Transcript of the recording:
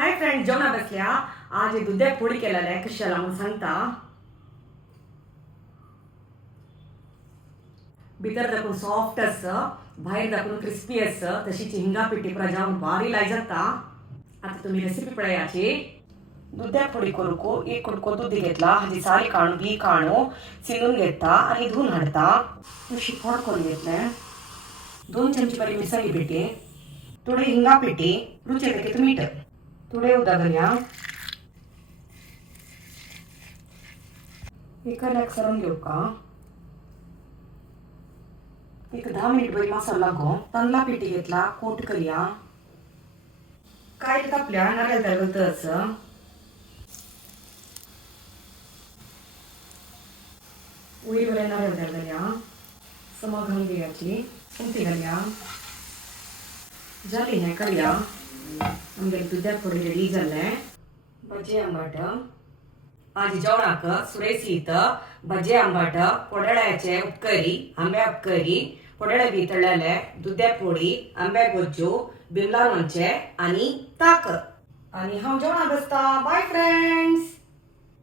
Hi friends, जेवणा बसल्या. आज हे दुध्याक पोळी केलेल्या आहे, कशाला म्हणून सांगता. भितर दाखवून सॉफ्ट असं, बाहेर दाखवून क्रिस्पी असं, तशीच हिंगा पिठी प्रजावून भारी लाई जाता. आता तुम्ही रेसिपी पळयाची. दुध्याक पोळी करूक एक कुडको दूध घेतला, हाची साली काढून बी काढू चिरून घेता आणि धुवून हाडता. अशी फोड करून घेतले. 2 चमचे बरी मिसळी पिठी, थोडी हिंगा पिठी, रुचेक मीठ, थोडे उदक घालया. एका सरून घेऊ का. एक 10 मिनिट बरी मसाला लागो. तांदळा पिठी घेतला, कोट करूया. काय तापल्या नारळ घालतच उई बरे नारळ घालूया. सम घालून घ्यायची, उमटी घालूया. झाली नाही करूया. आमगे दुधाक पोळी रेडी झालंय. भजी आंबाट आज जेवणाक सुरेसीत भजी आंबाट पोडळ्याचे उपकरी, आंब्या उपकरी, पोडळे बी तळले, दुध्या पोळी, आंब्या गोज्जू, बिमला लोणचे आणि ताक. आणि हांव जेवणाक बसता. Bye friends.